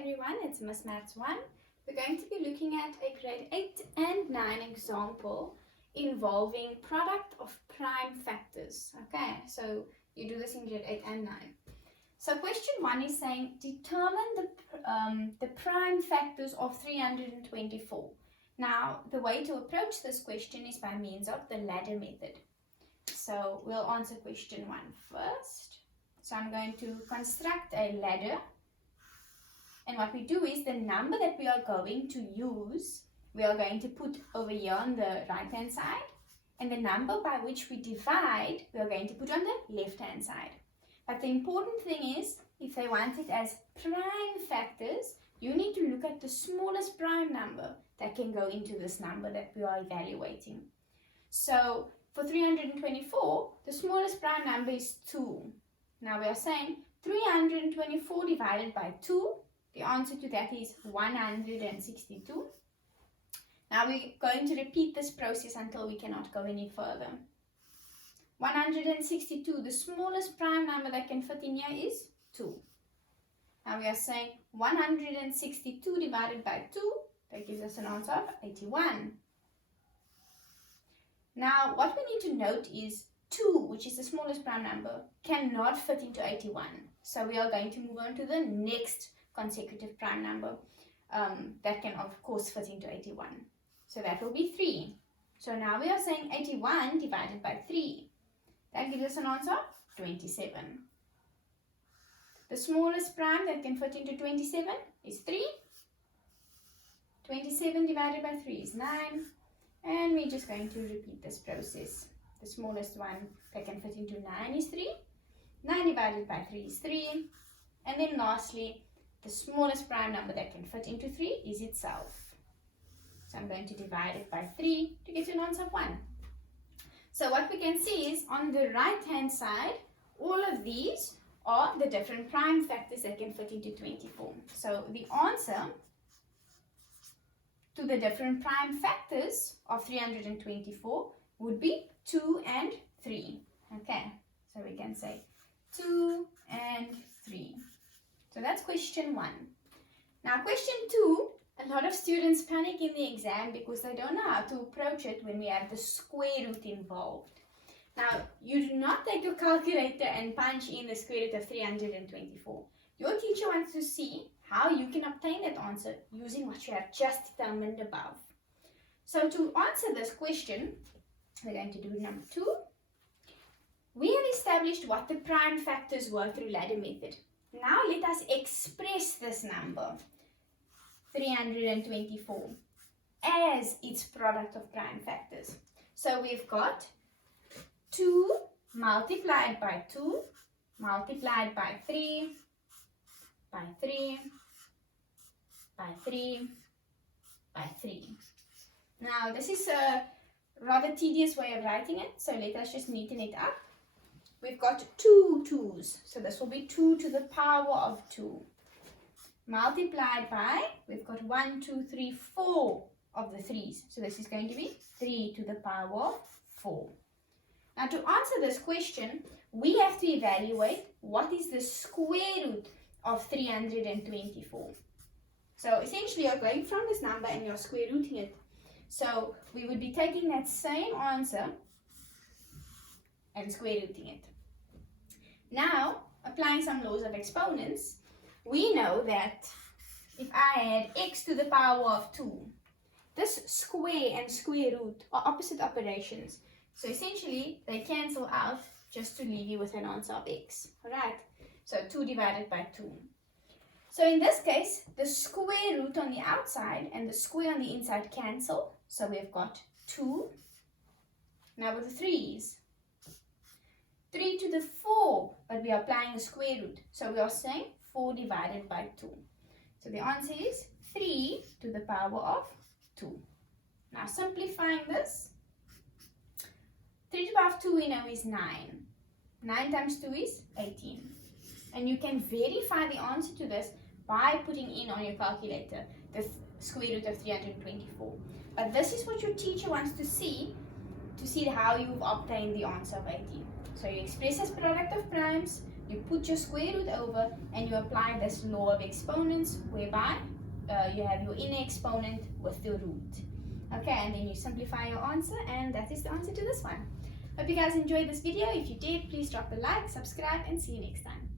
everyone, it's Miss Maths 1. We're going to be looking at a grade 8 and 9 example involving product of prime factors. Okay, so you do this in grade 8 and 9. So question 1 is saying determine the prime factors of 324. Now the way to approach this question is by means of the ladder method. So we'll answer question 1 first. So I'm going to construct a ladder. And what we do is the number that we are going to use, we are going to put over here on the right hand side. And the number by which we divide, we are going to put on the left hand side. But the important thing is, if they want it as prime factors, you need to look at the smallest prime number that can go into this number that we are evaluating. So for 324, the smallest prime number is 2. Now we are saying 324 divided by 2. The answer to that is 162. Now we're going to repeat this process until we cannot go any further. 162, the smallest prime number that can fit in here is 2. Now we are saying 162 divided by 2, that gives us an answer of 81. Now what we need to note is 2, which is the smallest prime number, cannot fit into 81. So we are going to move on to the next consecutive prime number that can of course fit into 81. So that will be 3. So now we are saying 81 divided by 3. That gives us an answer of 27. The smallest prime that can fit into 27 is 3. 27 divided by 3 is 9. And we're just going to repeat this process. The smallest one that can fit into 9 is 3. 9 divided by 3 is 3. And then lastly, the smallest prime number that can fit into 3 is itself. So I'm going to divide it by 3 to get an answer of 1. So what we can see is on the right hand side, all of these are the different prime factors that can fit into 24. So the answer to the different prime factors of 324 would be 2 and 3. Okay, so we can say 2 and 3. So that's question 1. Now question 2, a lot of students panic in the exam because they don't know how to approach it when we have the square root involved. Now you do not take your calculator and punch in the square root of 324. Your teacher wants to see how you can obtain that answer using what you have just determined above. So to answer this question, we're going to do number 2. We have established what the prime factors were through ladder method. Now let us express this number, 324, as its product of prime factors. So we've got 2 multiplied by 2, multiplied by 3, by 3, by 3, by 3. Now this is a rather tedious way of writing it, so let us just neaten it up. We've got 2 2's, so this will be 2 to the power of 2. Multiplied by, we've got 1, 2, 3, 4 of the 3's. So this is going to be 3 to the power of 4. Now to answer this question, we have to evaluate what is the square root of 324. So essentially you're going from this number and you're square rooting it. So we would be taking that same answer and square rooting it. Now, applying some laws of exponents, we know that if I add x to the power of 2, this square and square root are opposite operations. So essentially, they cancel out just to leave you with an answer of x. Alright, so 2 divided by 2. So in this case, the square root on the outside and the square on the inside cancel. So we've got 2. Now with the 3's. 3 to the 4, but we are applying the square root. So we are saying 4 divided by 2. So the answer is 3 to the power of 2. Now simplifying this, 3 to the power of 2 we know is 9. 9 times 2 is 18. And you can verify the answer to this by putting in on your calculator the square root of 324. But this is what your teacher wants to see how you've obtained the answer of 18. So you express as product of primes, you put your square root over and you apply this law of exponents, whereby you have your inner exponent with the root. Okay, and then you simplify your answer, and that is the answer to this one. Hope you guys enjoyed this video. If you did, please drop a like, subscribe, and see you next time.